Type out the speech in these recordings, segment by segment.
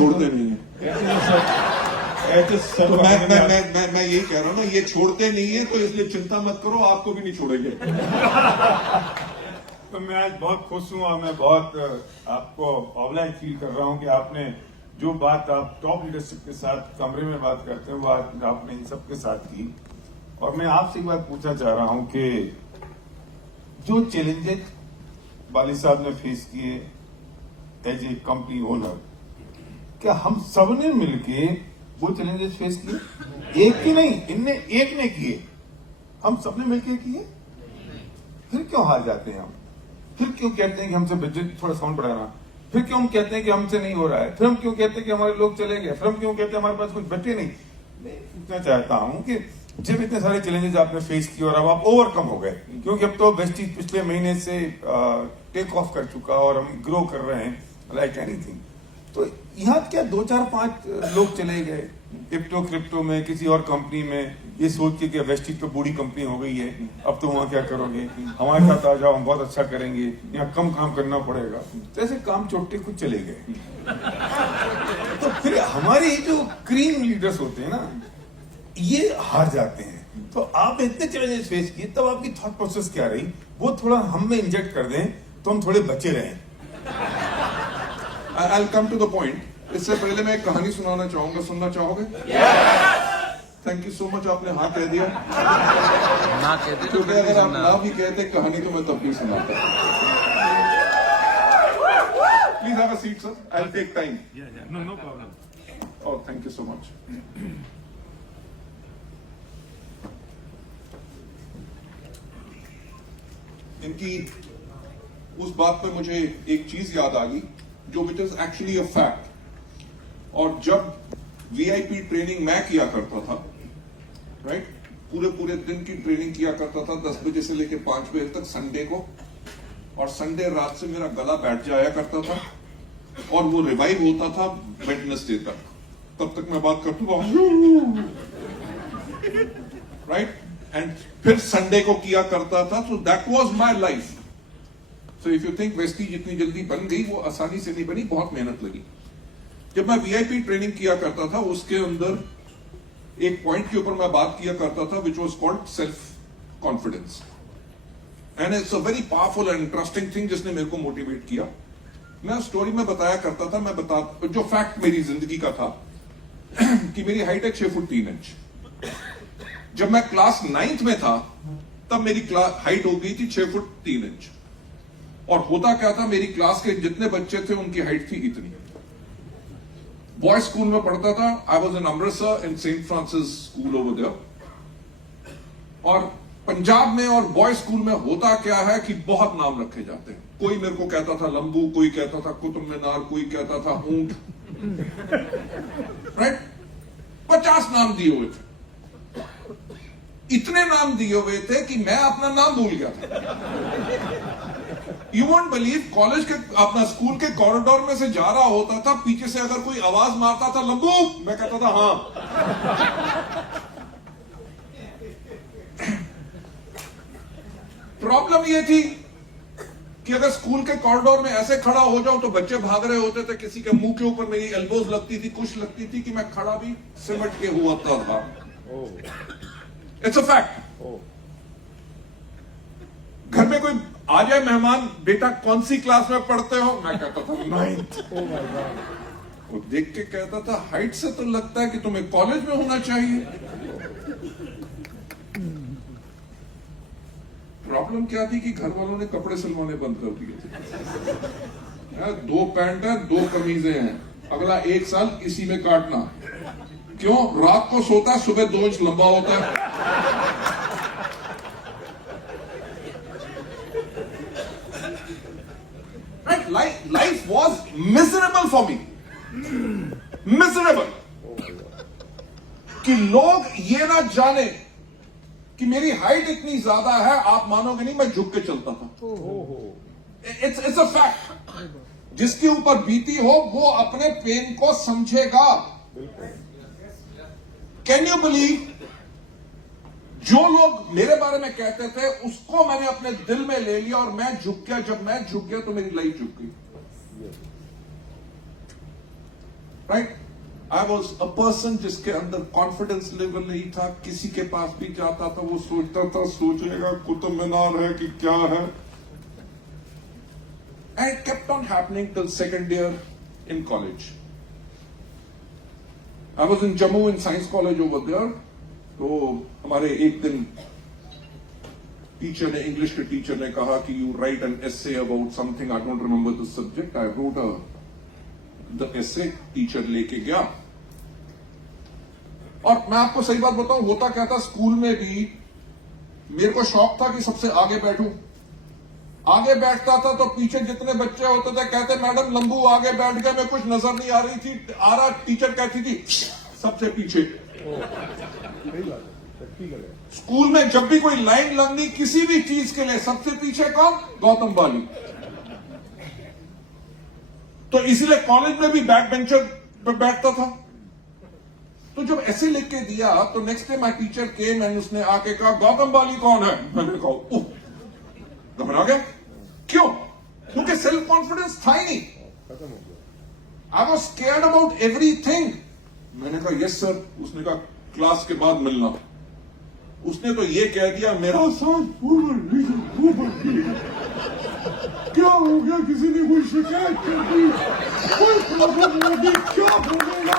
छोड़ते नहीं है। तो मैं यही कह रहा हूं ना, ये छोड़ते नहीं है, तो इसलिए चिंता मत करो, आपको भी नहीं छोड़ेंगे। तो मैं आज बहुत खुश हूँ और मैं बहुत आपको ऑब्लाइज फील कर रहा हूँ कि आपने जो बात आप टॉप लीडरशिप के साथ कमरे में बात करते हैं वो आज आपने इन सबके साथ की। और मैं आपसे एक बात पूछना चाह रहा हूँ कि जो चैलेंजेस वाली साहब ने फेस किए एज ए कंपनी ओनर, क्या हम सबने मिलके वो चैलेंजेस फेस किए? एक ही नहीं, इनने एक ने किए, हम सबने मिलके किए। फिर क्यों हार जाते हैं हम? फिर क्यों कहते हैं कि हमसे बजट थोड़ा साउंड बढ़ाना? फिर क्यों हम कहते हैं कि हमसे नहीं हो रहा है? फिर हम क्यों कहते हैं कि हमारे लोग चले गए? फिर हम क्यों कहते हैं हमारे पास कुछ बचे नहीं? मैं पूछना चाहता हूं कि जब इतने सारे चैलेंजेस आपने फेस किए और अब आप ओवरकम हो गए, क्योंकि अब तो वेस्टीज पिछले महीने से टेक ऑफ कर चुका और हम ग्रो कर रहे हैं लाइक एनीथिंग, तो यहाँ क्या 2 4 5 लोग चले गए क्रिप्टो में, किसी और कंपनी में, ये सोच के कि वेस्टीज तो बूढ़ी कंपनी हो गई है, अब तो वहां क्या करोगे, हमारे साथ आ जाओ, हम बहुत अच्छा करेंगे, यहाँ कम काम करना पड़ेगा, तो ऐसे काम छोटे कुछ चले गए। तो फिर हमारे जो क्रीम लीडर्स होते हैं ना, ये हार जाते हैं। तो आप इतने चैलेंजेस फेस किए, तब आपकी थॉट प्रोसेस क्या रही? वो थोड़ा हम में इंजेक्ट कर दें तो हम थोड़े बचे रहें। I'll come to the point. इससे पहले मैं एक कहानी सुनाना चाहूंगा, सुनना चाहोगे? थैंक यू सो मच, आपने हाँ कह दिया। ना कहते तो क्योंकि अगर आप ना भी कहते कहानी तो मैं तब भी सुनाता। Please have a seat sir, I will take time. No problem. Oh thank you so much. इनकी उस बात पे मुझे एक चीज याद आ गई जो which is actually a fact. और जब वीआईपी ट्रेनिंग मैं किया करता था, राइट, पूरे दिन की ट्रेनिंग किया करता था 10 बजे से लेकर 5 बजे तक संडे को, और संडे रात से मेरा गला बैठ जाया करता था और वो रिवाइव होता था वेडनेसडे तक। तब तक मैं बात करता था, राइट, एंड फिर संडे को किया करता था। So that was my life. So if you think Vestige जितनी जल्दी बन गई, वो आसानी से नहीं बनी, बहुत मेहनत लगी। जब मैं वीआईपी ट्रेनिंग किया करता था, उसके अंदर एक पॉइंट के ऊपर मैं बात किया करता था which was called self confidence, and it's a very powerful and interesting thing जिसने मेरे को मोटिवेट किया। मैं स्टोरी में बताया करता था, जो फैक्ट मेरी जिंदगी का था कि मेरी हाइट है 6 फुट 3 इंच। जब मैं क्लास 9th में था तब मेरी हाइट हो गई थी 6 फुट 3 इंच। और होता क्या था, मेरी क्लास के जितने बच्चे थे उनकी हाइट थी इतनी। बॉयज स्कूल में पढ़ता था, I was in Amritsar in saint Francis school over there. और पंजाब में और बॉयज स्कूल में होता क्या है कि बहुत नाम रखे जाते हैं। कोई मेरे को कहता था लंबू, कोई कहता था कुतुब मीनार, कोई कहता था ऊंट, राइट, 50 नाम दिए हुए थे। इतने नाम दिए हुए थे कि मैं अपना नाम भूल गया था। यू वोंट बिलीव, कॉलेज के अपना स्कूल के कॉरिडोर में से जा रहा होता था, पीछे से अगर कोई आवाज मारता था लंबू, मैं कहता था हाँ। प्रॉब्लम यह थी कि अगर स्कूल के कॉरिडोर में ऐसे खड़ा हो जाऊं तो बच्चे भाग रहे होते थे, किसी के मुंह के ऊपर मेरी एल्बोज लगती थी, कुछ लगती थी कि मैं खड़ा भी सिमट के हुआ था। It's a fact. घर में कोई आ जाए मेहमान, बेटा कौन सी क्लास में पढ़ते हो, मैं कहता था 9th। वो देख के कहता था हाइट से तो लगता है कि तुम्हें कॉलेज में होना चाहिए। प्रॉब्लम क्या थी कि घर वालों ने कपड़े सिलवाने बंद कर दिए थे। 2 पैंट है, 2 कमीजें हैं, अगला 1 साल इसी में काटना। क्यों? रात को सोता है, सुबह 2 इंच लंबा होता है। Life was miserable for me. Miserable. कि लोग ये ना जाने कि मेरी हाइट इतनी ज्यादा है, आप मानोगे नहीं, मैं झुक के चलता था। It's a fact. जिसके ऊपर बीती हो वो अपने पेन को समझेगा। कैन यू बिलीव, जो लोग मेरे बारे में कहते थे उसको मैंने अपने दिल में ले लिया और मैं झुक गया। जब मैं झुक गया तो मेरी लाइफ झुक गई। Right? I was a person जिसके अंदर कॉन्फिडेंस लेवल नहीं था, किसी के पास भी जाता था वो सोचता था सोचेगा कुतुब मीनार है कि क्या है. And it kept on happening till second year in college. I was in Jammu in Science College over there. तो हमारे एक दिन टीचर ने, इंग्लिश के टीचर ने कहा कि you right an essay about something, I don't remember the subject. I wrote the essay, teacher लेके गया. और मैं आपको सही बात बताऊं, होता क्या था स्कूल में भी, मेरे को शौक था कि सबसे आगे बैठूं. आगे बैठता था तो पीछे जितने बच्चे होते थे कहते मैडम लंबू आगे बैठ गए, मैं कुछ नजर नहीं आ रही थी आ रहा. टीचर कहती थी सबसे पीछे. स्कूल में जब भी कोई लाइन लगनी किसी भी चीज के लिए, सबसे पीछे कौन? गौतम बाली. तो इसीलिए कॉलेज में भी बैक बेंचर पे बैठता था. तो जब ऐसे लिख के दिया तो next day my teacher came and उसने आके कहा गौतम बाली कौन है? मैंने कहा घबरा गया. क्यों? क्योंकि सेल्फ कॉन्फिडेंस था ही नहीं. I was scared about everything. मैंने कहा यस सर. उसने कहा क्लास के बाद मिलना. उसने तो ये कह दिया मेरा सांस क्या हो गया, किसी ने कोई शिकायत कर दी, कोई प्रॉब्लम होगी, क्या बोलेगा?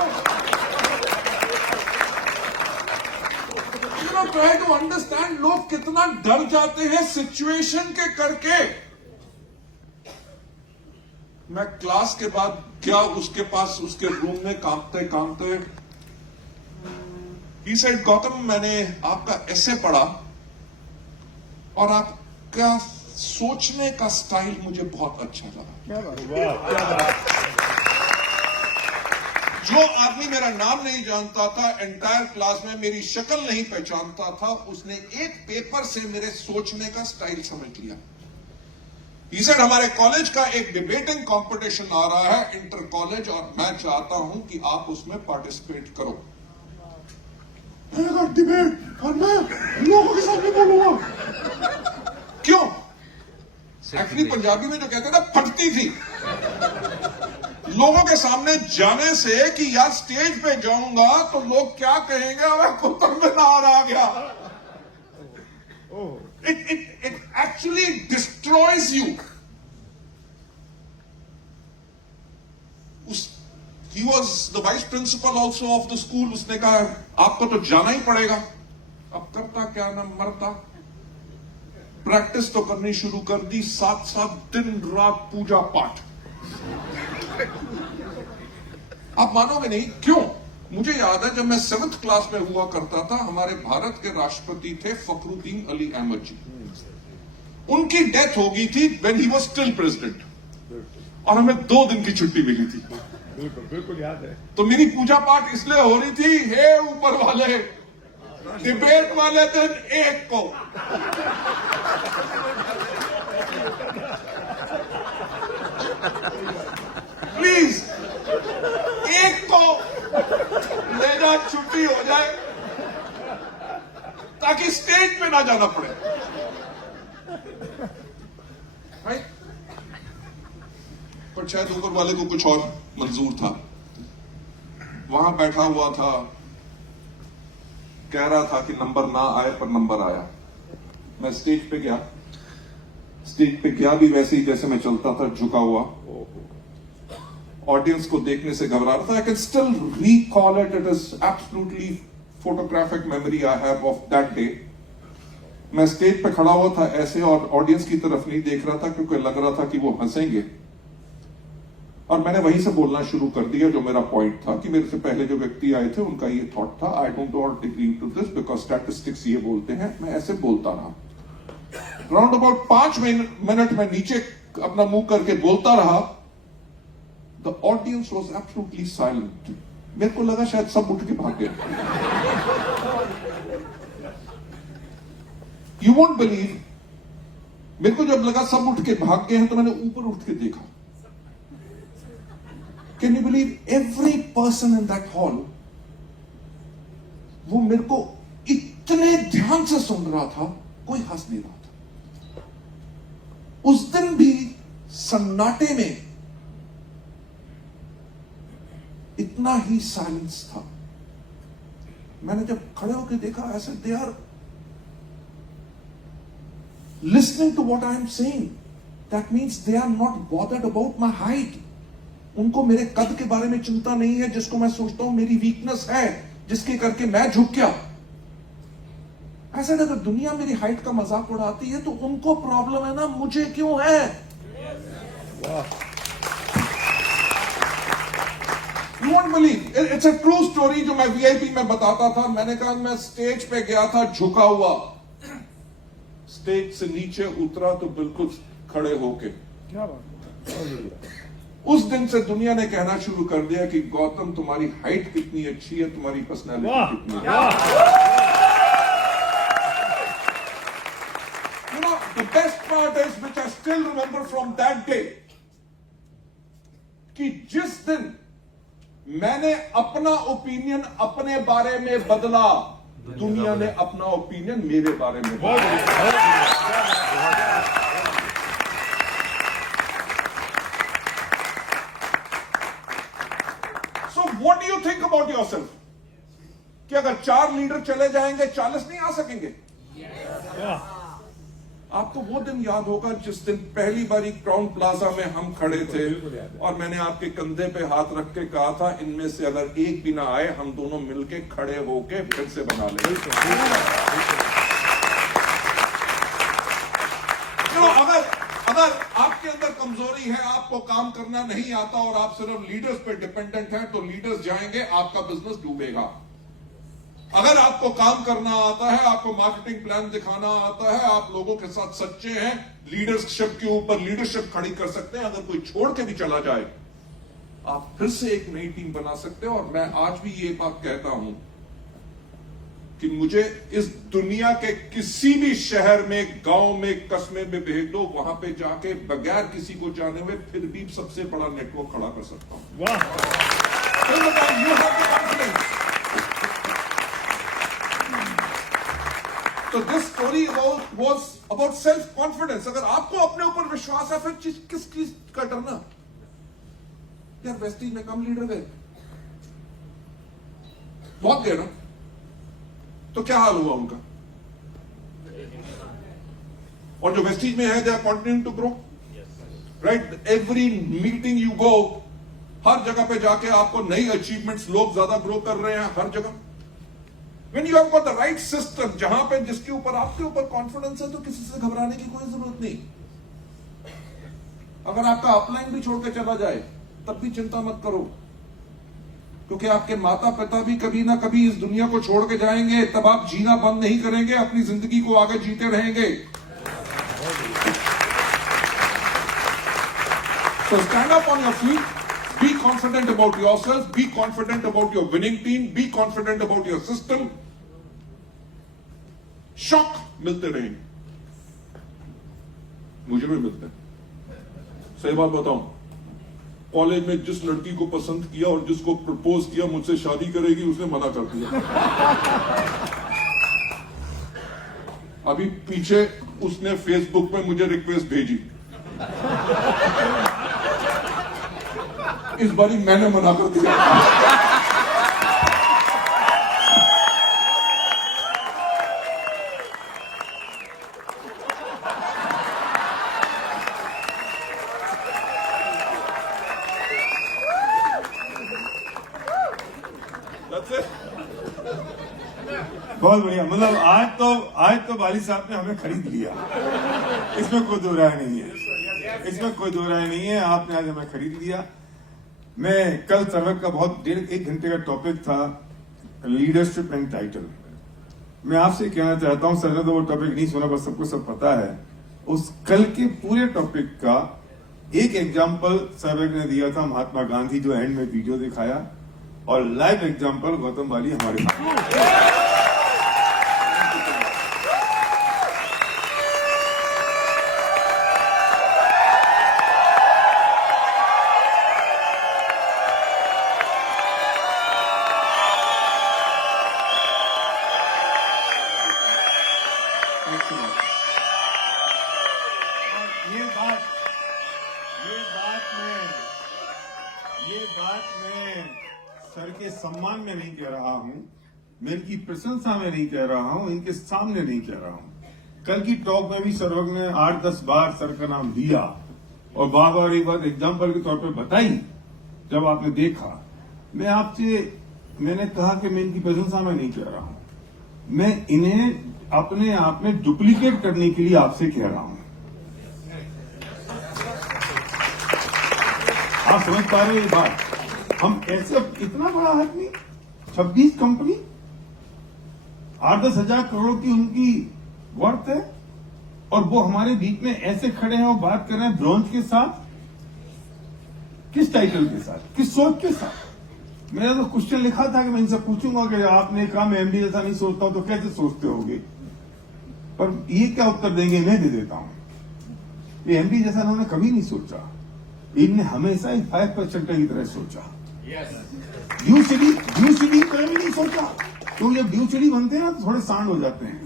ट्राई टू अंडरस्टैंड लोग कितना डर जाते हैं सिचुएशन के करके. मैं क्लास के बाद गया उसके पास, उसके रूम में कांपते कांपते. ही सेड गौतम मैंने आपका ऐसे पढ़ा और आपका सोचने का स्टाइल मुझे बहुत अच्छा लगा. जो आदमी मेरा नाम नहीं जानता था, एंटायर क्लास में मेरी शक्ल नहीं पहचानता था, उसने एक पेपर से मेरे सोचने का स्टाइल समझ लिया. He said, हमारे कॉलेज का एक डिबेटिंग कंपटीशन आ रहा है इंटर कॉलेज और मैं चाहता हूं कि आप उसमें पार्टिसिपेट करो. मैंने कहा डिबेट और मैं लोगों के सामने बोलूंगा? क्यों? एक्चुअली पंजाबी में जो कहते हैं ना फटती थी लोगों के सामने जाने से कि यार स्टेज पे जाऊंगा तो लोग क्या कहेंगे, मैं कुतुब मीनार आ गया. It actually destroys you. He was the vice principal also of the school. उसने कहा आपको तो जाना ही पड़ेगा. अब करता क्या ना मरता. प्रैक्टिस तो करनी शुरू कर दी. 7 दिन रात पूजा पाठ. आप मानोगे नहीं क्यों? मुझे याद है जब मैं 7th क्लास में हुआ करता था, हमारे भारत के राष्ट्रपति थे फखरुद्दीन अली अहमद जी. उनकी डेथ हो गई थी when he was still president और हमें 2 दिन की छुट्टी मिली थी. बिल्कुल याद है. तो मेरी पूजा पाठ इसलिए हो रही थी, हे ऊपर वाले डिबेट वाले दिन एक को प्लीज एक को लेना, छुट्टी हो जाए ताकि स्टेज पे ना जाना पड़े. राइट? पर शायद ऊपर वाले को कुछ और मंजूर था. वहां बैठा हुआ था, कह रहा था कि नंबर ना आए पर नंबर आया. मैं स्टेज पे गया. स्टेज पे गया भी वैसे ही जैसे मैं चलता था, झुका हुआ. ऑडियंस को देखने से घबरा रहा था. I can still recall it. It is absolutely photographic memory I have of that day. मैं स्टेज पे खड़ा हुआ था ऐसे और ऑडियंस की तरफ नहीं देख रहा था क्योंकि लग रहा था कि वो हंसेंगे. और मैंने वहीं से बोलना शुरू कर दिया जो मेरा पॉइंट था कि मेरे से पहले जो व्यक्ति आए थे उनका ये थॉट था. I don't want to agree to this because statistics ये बोलते हैं. मैं ऐसे बोलता रहा. राउंड अबाउट 5 मिनट में नीचे अपना मुंह करके बोलता रहा. The audience was absolutely silent. मेरे को लगा शायद सब उठ के भाग गए. यू वोंट बिलीव, मेरे को जब लगा सब उठ के भाग गए हैं तो मैंने ऊपर उठ के देखा. Can you believe, every person in that hall वो मेरे को इतने ध्यान से सुन रहा था, कोई हंस नहीं रहा था. उस दिन भी सन्नाटे में इतना ही साइलेंस था। मैंने जब खड़े होकर देखा, ऐसे they are listening to what I am saying. That means they are not bothered about my height. उनको मेरे कद के बारे में चिंता नहीं है, जिसको मैं सोचता हूं मेरी वीकनेस है, जिसके करके मैं झुक गया। ऐसा अगर दुनिया मेरी हाइट का मजाक उड़ाती है तो उनको प्रॉब्लम है ना, मुझे क्यों है? You won't believe. It's a true story जो मैं VIP में बताता था। मैंने कहा मैं स्टेज पे गया था झुका हुआ, स्टेज से नीचे उतरा तो बिल्कुल खड़े होके। क्या बात। उस दिन से दुनिया ने कहना शुरू कर दिया कि गौतम तुम्हारी हाइट कितनी अच्छी है, तुम्हारी पर्सनालिटी कितनी है। You know, the best part is which I still remember from that day, कि जिस दिन मैंने अपना ओपिनियन अपने बारे में बदला, दुनिया ने अपना ओपिनियन मेरे बारे में बदला। So what do you think about yourself? कि अगर 4 लीडर चले जाएंगे 40 नहीं आ सकेंगे? आपको वो दिन याद होगा जिस दिन पहली बारी क्राउन प्लाजा में हम खड़े थे और मैंने आपके कंधे पे हाथ रख के कहा था इनमें से अगर एक भी ना आए हम दोनों मिलके खड़े होके फिर से बना लेंगे। अगर आपके अंदर कमजोरी है, आपको काम करना नहीं आता और आप सिर्फ लीडर्स पे डिपेंडेंट हैं, तो लीडर्स जाएंगे, आपका बिजनेस डूबेगा। अगर आपको काम करना आता है, आपको मार्केटिंग प्लान दिखाना आता है, आप लोगों के साथ सच्चे हैं, लीडरशिप के ऊपर लीडरशिप खड़ी कर सकते हैं, अगर कोई छोड़ के भी चला जाए आप फिर से एक नई टीम बना सकते हो। और मैं आज भी ये बात कहता हूं कि मुझे इस दुनिया के किसी भी शहर में, गांव में, कस्बे में भेज दो, वहां पे जाके बगैर किसी को जाने हुए फिर भी सबसे बड़ा नेटवर्क खड़ा कर सकता हूं। You have the confidence. तो this story was about self confidence. अगर आपको अपने ऊपर विश्वास है फिर किस चीज का डरना? यार वेस्टीज में कम लीडर गए, बहुत गए ना, तो क्या हाल हुआ उनका? और जो वेस्टीज में है they are continuing to grow, right? Every meeting you go, हर जगह पे जाके आपको नई अचीवमेंट्स, लोग ज्यादा ग्रो कर रहे हैं हर जगह। When you have got the right system, जहां पे जिसके ऊपर आपके ऊपर कॉन्फिडेंस है तो किसी से घबराने की कोई जरूरत नहीं। अगर आपका अपलाइन भी छोड़ के चला जाए तब भी चिंता मत करो, क्योंकि आपके माता पिता भी कभी ना कभी इस दुनिया को छोड़ के जाएंगे, तब आप जीना बंद नहीं करेंगे, अपनी जिंदगी को आगे जीते रहेंगे। So stand up on your feet, be confident about yourself, be confident about your winning team, be confident about your system. Shock मिलते रहेंगे, मुझे भी मिलते हैं। सही बात बताऊं, कॉलेज में जिस लड़की को पसंद किया और जिसको प्रपोज किया मुझसे शादी करेगी, उसने मना कर दिया। अभी पीछे उसने फेसबुक में मुझे रिक्वेस्ट भेजी, इस बारी मैंने मना कर दिया। That's it. बहुत बढ़िया। मतलब आज तो वाली साहब ने हमें खरीद लिया, इसमें कोई दो राय नहीं है, इसमें कोई दो राय नहीं है। आपने आज हमें खरीद लिया। मैं कल सबक का बहुत 1.5 घंटे का टॉपिक था, लीडरशिप एंड टाइटल। मैं आपसे कहना चाहता हूं, सर ने तो वो टॉपिक नहीं सुना, बस सबको सब पता है। उस कल के पूरे टॉपिक का एक एग्जाम्पल सबक ने दिया था, महात्मा गांधी, जो एंड में वीडियो दिखाया, और लाइव एग्जाम्पल गौतम वाली हमारे साथ। ये बात में इनके सम्मान में नहीं कह रहा हूं, मैं इनकी प्रशंसा में नहीं कह रहा हूं, इनके सामने नहीं कह रहा हूं। कल की टॉक में भी सर्वज्ञ ने 8-10 बार सर का नाम दिया और बार बार एक बात एग्जाम्पल के तौर पे बताई। जब आपने देखा, मैंने कहा कि मैं इनकी प्रशंसा में नहीं कह रहा हूं, मैं इन्हें अपने आप में डुप्लीकेट करने के लिए आपसे कह रहा हूं। आप समझ पा रहे हैं ये बात? हम ऐसे इतना बड़ा आदमी, 26 कंपनी, 8-10 हजार करोड़ की उनकी वर्थ है, और वो हमारे बीच में ऐसे खड़े हैं और बात कर रहे हैं ब्रॉन्ज के साथ। किस टाइटल के साथ, किस सोच के साथ? मैंने तो क्वेश्चन लिखा था कि मैं इनसे पूछूंगा कि आपने कहा मैं एमडी जैसा नहीं सोचता हूं तो कैसे सोचते होगे, पर ये क्या उत्तर देंगे मैं दे देता हूं। ये एमडी जैसा उन्होंने कभी नहीं सोचा, इनने हमेशा एक 5% की तरह सोचा। ड्यूसिटी कभी नहीं सोचा, तो जब ड्यूसिटी बनते हैं ना तो थोड़े सांड हो जाते हैं,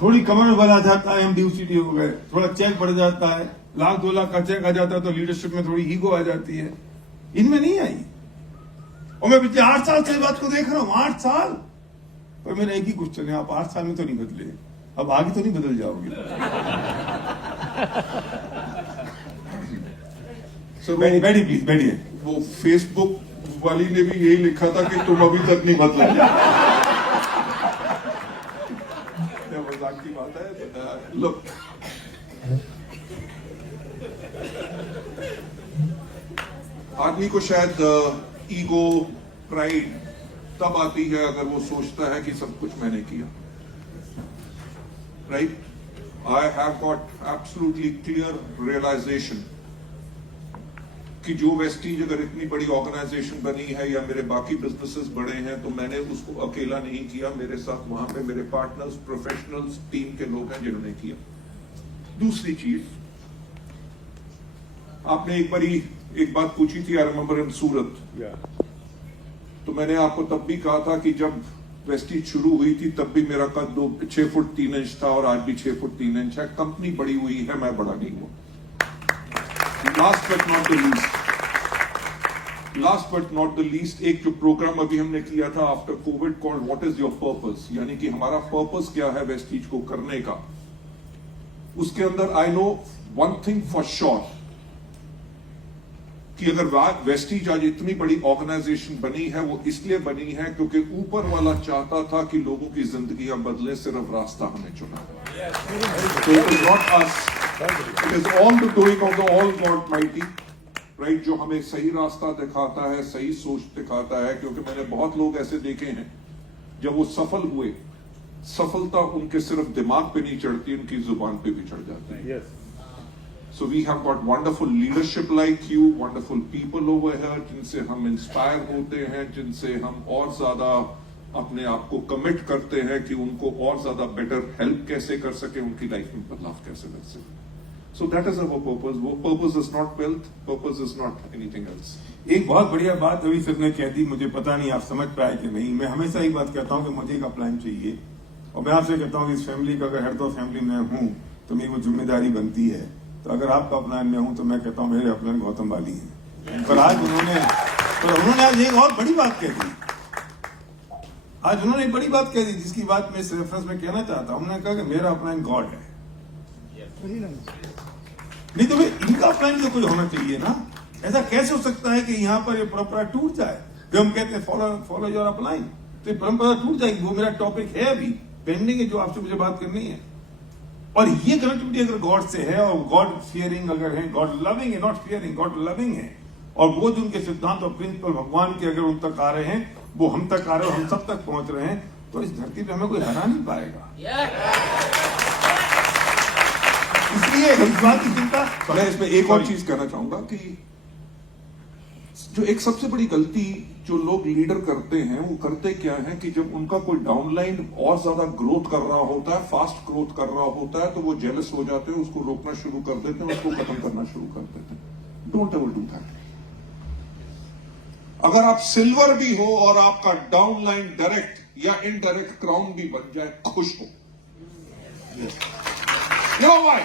थोड़ी कमर में बल आ जाता है, हम ड्यूसिटी हो गए, थोड़ा चेक बढ़ जाता है, 1-2 लाख का चेक आ जाता है तो लीडरशिप में थोड़ी ईगो आ जाती है। इनमें नहीं आई, और मैं पिछले 8 साल से इस बात को देख रहा हूं, 8 साल। पर मेरा एक ही क्वेश्चन है, आप 8 साल में तो नहीं बदले, अब आगे तो नहीं बदल जाओगे? बैठिए प्लीज, बैठिए। वो फेसबुक वाली ने भी यही लिखा था कि तुम अभी तक नहीं बदले। मजाक की बात है। Look, आदमी को शायद ईगो, प्राइड तब आती है अगर वो सोचता है कि सब कुछ मैंने किया। Right? I have got absolutely clear realization कि जो वेस्टीज अगर इतनी बड़ी ऑर्गेनाइजेशन बनी है या मेरे बाकी बिजनेसेस बड़े हैं तो मैंने उसको अकेला नहीं किया, मेरे साथ वहां पे मेरे पार्टनर्स, प्रोफेशनल्स, टीम के लोग हैं जिन्होंने किया। दूसरी चीज, आपने एक बात पूछी थी, आई रिमेंबर इन सूरत, तो मैंने आपको तब भी कहा था कि जब वेस्टीज शुरू हुई थी तब भी मेरा कद 6 फुट 3 इंच था और आज भी 6 फुट 3 इंच है। कंपनी बड़ी हुई है, मैं बड़ा नहीं हुआ। Last but not the least, एक जो प्रोग्राम अभी हमने किया था after Covid called what is your purpose, यानी कि हमारा पर्पस क्या है वेस्टीज को करने का। उसके अंदर I know one thing for sure कि अगर वेस्टीज आज इतनी बड़ी ऑर्गेनाइजेशन बनी है वो इसलिए बनी है क्योंकि ऊपर वाला चाहता था कि लोगों की जिंदगियां बदले, सिर्फ रास्ता हमें चुना। So it is not us, it is all the doing of the all God mighty, right? जो हमें सही रास्ता दिखाता है, सही सोच दिखाता है। क्योंकि मैंने बहुत लोग ऐसे देखे हैं जब वो सफल हुए, सफलता उनके सिर्फ दिमाग पे नहीं चढ़ती, उनकी जुबान पे भी चढ़ जाती है। So we have got wonderful leadership like you, wonderful people over here, जिनसे हम इंस्पायर होते हैं, जिनसे हम और ज्यादा अपने आप को कमिट करते हैं कि उनको और ज्यादा बेटर हेल्प कैसे कर सके, उनकी लाइफ में बदलाव कैसे कर सके। So that is our purpose. वो purpose is not wealth, purpose is not anything else. एक बहुत बढ़िया बात अभी सर ने कह दी, मुझे पता नहीं आप समझ पाए कि नहीं। मैं हमेशा एक बात कहता हूं कि मुझे एक अपलाइन चाहिए, और मैं आपसे कहता हूं कि इस फैमिली का अगर हेड ऑफ फैमिली में हूं तो मेरी वो जिम्मेदारी बनती है। तो अगर आपका अपलाइन में हूं तो मैं कहता हूं मेरे अपलाइन गौतम वाली है। पर आज उन्होंने आज एक और बड़ी बात कह दी, आज उन्होंने एक बड़ी बात कह दी जिसकी बात मैं इस रेफरेंस में कहना चाहता हूं। उन्होंने कहा कि मेरा अपलाइन गॉड है। नहीं तो भाई इनका अपलाइन तो कोई होना चाहिए ना। ऐसा कैसे हो सकता है कि यहाँ पर ये परंपरा टूट जाए? जो हम कहते हैं फॉलो योर अपलाइन, तो ये परंपरा टूट जाएगी। वो मेरा टॉपिक है, अभी पेंडिंग है जो आपसे मुझे बात करनी है। और ये कनेक्टिविटी अगर गॉड से है और गॉड फियरिंग अगर है, गॉड लविंग है, नॉट फियरिंग, गॉड लविंग है, और वो जो उनके सिद्धांत और प्रिंसिपल भगवान के अगर उन तक आ रहे हैं, वो हम तक आ रहे हैं, हम सब तक पहुंच रहे हैं, तो इस धरती पे हमें कोई हरा नहीं पाएगा। इसलिए इस बात की चिंता। मैं इसमें एक और चीज कहना चाहूंगा कि जो एक सबसे बड़ी गलती जो लोग लीडर करते हैं, वो करते क्या है कि जब उनका कोई डाउनलाइन और ज्यादा ग्रोथ कर रहा होता है, फास्ट ग्रोथ कर रहा होता है, तो वो जेलस हो जाते हैं, उसको रोकना शुरू कर देते हैं, उसको खत्म करना शुरू कर देते हैं। Don't ever do that. अगर आप सिल्वर भी हो और आपका डाउनलाइन डायरेक्ट या इनडायरेक्ट क्राउन भी बन जाए, खुश हो। You know why?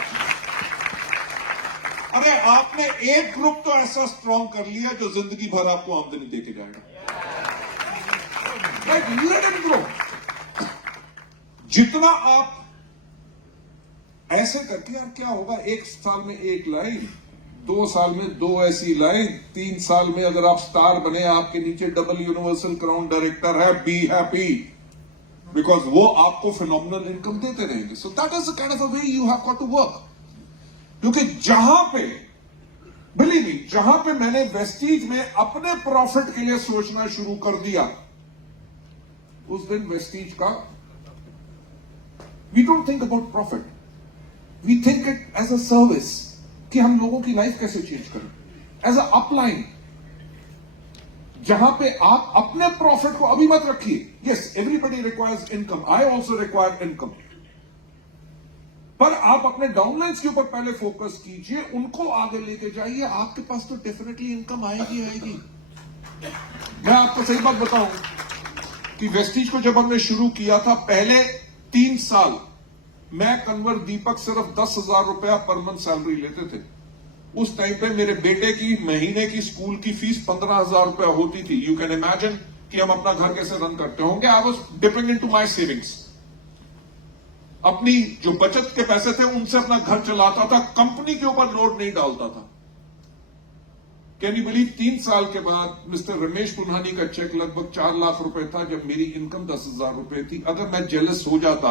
अरे आपने एक ग्रुप तो ऐसा स्ट्रॉन्ग कर लिया जो जिंदगी भर आपको आमदनी देके जाएगा। Let it grow. जितना आप ऐसे करके, यार क्या होगा, 1 साल में 1 लाइन, 2 साल में 2 ऐसी लाइन, 3 साल में अगर आप स्टार बने, आपके नीचे डबल यूनिवर्सल क्राउन डायरेक्टर है, बी हैप्पी, बिकॉज वो आपको फिनोमिनल इनकम देते रहेंगे। So that is the kind of a way you have got to work. क्योंकि जहां पे, बिलीव मी, जहां पे मैंने वेस्टीज में अपने प्रॉफिट के लिए सोचना शुरू कर दिया, उस दिन वेस्टीज का, we don't think about profit, we think it as a service, कि हम लोगों की लाइफ कैसे चेंज करें, एज अ अपलाइन, जहां पे आप अपने प्रॉफिट को अभी मत रखिए। Yes, everybody requires income, I also require income, पर आप अपने डाउनलाइंस के ऊपर पहले फोकस कीजिए, उनको आगे लेके जाइए, आपके पास तो डेफिनेटली इनकम आएगी आएगी। मैं आपको सही बात बताऊं कि वेस्टीज को जब हमने शुरू किया था, पहले 3 साल मैं, कन्वर, दीपक सिर्फ 10,000 रुपया पर मंथ सैलरी लेते थे। उस टाइम पे मेरे बेटे की महीने की स्कूल की फीस 15,000 रुपया होती थी। यू कैन इमेजिन कि हम अपना घर कैसे रन करते होंगे। I was depend into my savings, अपनी जो बचत के पैसे थे उनसे अपना घर चलाता था, कंपनी के ऊपर लोड नहीं डालता था। कैन यू बिलीव, 3 साल के बाद मिस्टर रमेश पुन्हानी का चेक लगभग 4 लाख रुपए था, जब मेरी इनकम 10,000 रुपए थी। अगर मैं जेलस हो जाता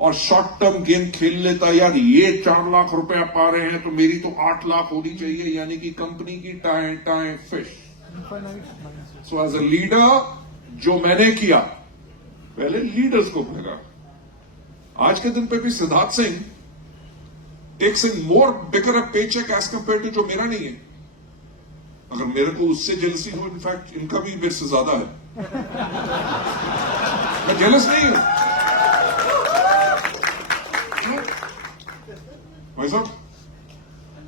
और शॉर्ट टर्म गेम खेल लेता, यार ये 4 लाख रुपया पा रहे हैं तो मेरी तो 8 लाख होनी चाहिए, यानी कि कंपनी की टाइम टाइम फिश। सो एज अ लीडर जो मैंने किया, पहले लीडर्स को भगा। आज के दिन पे भी सिद्धार्थ सिंह टेक्स इन मोर बिगर अ पे चेक एज कंपेयर टू जो मेरा नहीं है। अगर मेरे को उससे जेलसी हो, इनफैक्ट इनका भी मेरे से ज्यादा है, मैं जेलस नहीं हूं भाई साहब,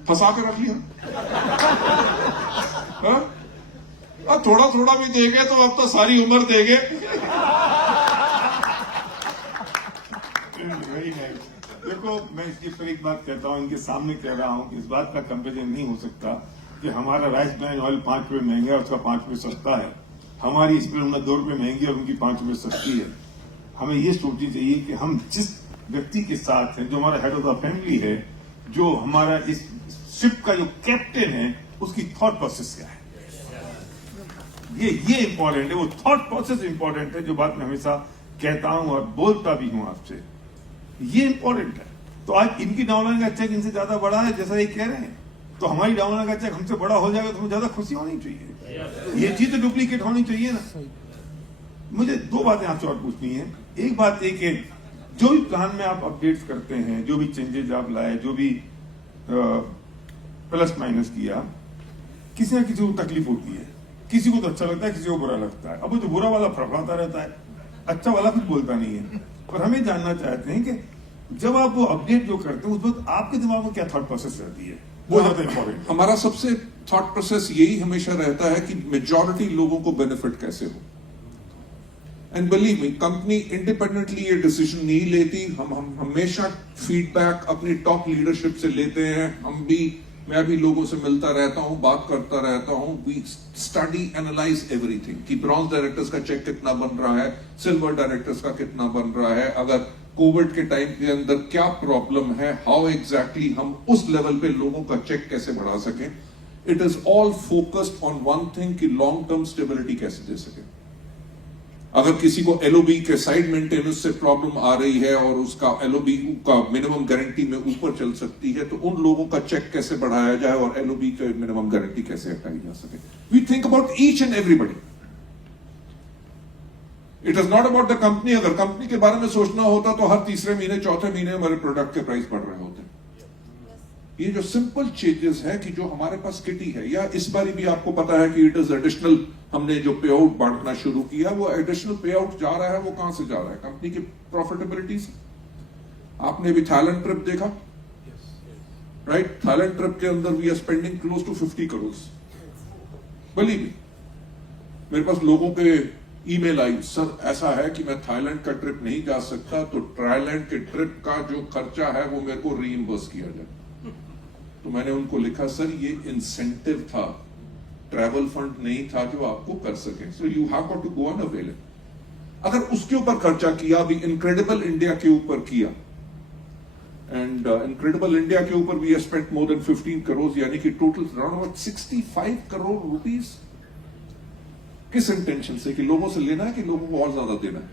फंसा के रख लिया। अब थोड़ा थोड़ा भी देंगे तो अब तो सारी उम्र देंगे। देखो, मैं इसकी फिर एक बात कहता हूं, इनके सामने कह रहा हूं कि इस बात का कंपेरिजन नहीं हो सकता कि हमारा राइस ब्रांड ऑयल 5 रुपए महंगा है, उसका 5 रुपए सस्ता है। हमारी स्प्लेंडर 2 रुपए महंगी है और उनकी 5 रुपए सस्ती है। हमें ये सोचनी चाहिए कि हम जिस व्यक्ति के साथ हैं, जो हमारा हेड ऑफ द फैमिली है, जो हमारा इस शिप का जो कैप्टन है, उसकी थॉट प्रोसेस क्या है, ये इंपॉर्टेंट है। वो थॉट प्रोसेस इंपॉर्टेंट है, जो बात मैं हमेशा कहता हूं और बोलता भी हूं आपसे, ये इंपॉर्टेंट है। तो आज इनकी डाउनलाइन का चेक इनसे ज्यादा बड़ा है, जैसा ये कह रहे हैं, तो हमारी डाउनलाइन का चेक हमसे बड़ा हो जाएगा तो हमें ज्यादा खुशी होनी चाहिए। ये चीज तो डुप्लीकेट होनी चाहिए ना। मुझे 2 बातें आपसे और पूछनी है। एक बात एक है, जो भी प्लान में आप अपडेट्स करते हैं, जो भी चेंजेस आप लाए, जो भी प्लस माइनस किया, किसी ना किसी को तकलीफ होती है, किसी को तो अच्छा लगता है, किसी को बुरा लगता है। अब वो जो बुरा वाला फड़फड़ाता रहता है, अच्छा वाला कुछ बोलता नहीं है। पर हमें जानना चाहते हैं कि जब आप वो अपडेट जो करते हैं, उस वक्त आपके दिमाग में क्या थॉट प्रोसेस रहती है, वो ज्यादा इंपॉर्टेंट। हमारा सबसे थॉट प्रोसेस यही हमेशा रहता है कि मेजॉरिटी लोगों को बेनिफिट कैसे हो। And believe me, company independently ये डिसीजन नहीं लेती। हम हमेशा फीडबैक अपनी टॉप लीडरशिप से लेते हैं। मैं भी लोगों से मिलता रहता हूं, बात करता रहता हूं। वी स्टडी एनालाइज एवरीथिंग कि ब्रॉन्ज डायरेक्टर्स का चेक कितना बन रहा है, सिल्वर डायरेक्टर्स का कितना बन रहा है, अगर कोविड के टाइम के अंदर क्या प्रॉब्लम है, हाउ एग्जैक्टली हम उस लेवल पे लोगों का चेक कैसे बढ़ा सकें। It is all focused on one thing कि लॉन्ग टर्म स्टेबिलिटी कैसे दे सके। अगर किसी को एलओबी के साइड मेंटेनेंस से प्रॉब्लम आ रही है और उसका एलओबी का मिनिमम गारंटी में ऊपर चल सकती है, तो उन लोगों का चेक कैसे बढ़ाया जाए और एलओबी के मिनिमम गारंटी कैसे हटाई जा सके। We think about each and everybody. It is not about the company. अगर कंपनी के बारे में सोचना होता तो हर तीसरे महीने, चौथे महीने हमारे प्रोडक्ट के प्राइस बढ़ रहे होते। ये जो सिंपल चेंजेस है कि जो हमारे पास किटी है, या इस बार भी आपको पता है कि इट इज एडिशनल, हमने जो पे आउट बांटना शुरू किया, वो एडिशनल पे आउट जा रहा है। वो कहां से जा रहा है? कंपनी की प्रॉफिटेबिलिटी से। आपने भी थाईलैंड ट्रिप देखा, राइट? थाईलैंड ट्रिप के अंदर we are spending close to 50 crore. Believe me, मेरे पास लोगों के ईमेल आई, सर ऐसा है कि मैं थाईलैंड का ट्रिप नहीं जा सकता, तो थाईलैंड के ट्रिप का जो खर्चा है वो मेरे को रीइंबर्स किया जाए। तो मैंने उनको लिखा, सर ये इंसेंटिव था, ट्रैवल फंड नहीं था जो आपको कर सके, so you have got to go on avail it. अगर उसके ऊपर खर्चा किया, अभी इनक्रेडिबल इंडिया के ऊपर किया, एंड इनक्रेडिबल इंडिया के ऊपर we spent more than 15 crore, यानी कि total around about 65 crore rupees. किस इंटेंशन से, कि लोगों से लेना है कि लोगों को और ज्यादा देना है?